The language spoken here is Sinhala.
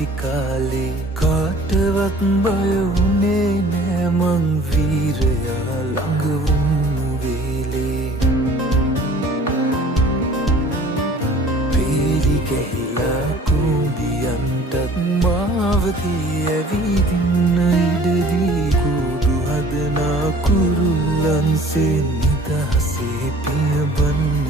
පුංචි කාලේ කාටවත් බය වුණේ නෑ මං වීරයා ළඟ වුණු වේලේ පීලි ගැහිලා කුඹියන්ටත් මාවතී ඇවිදින්න ඉඩදී කුඩු හදනා කුරුල්ලන්සේ නිදහසේ පියබන්න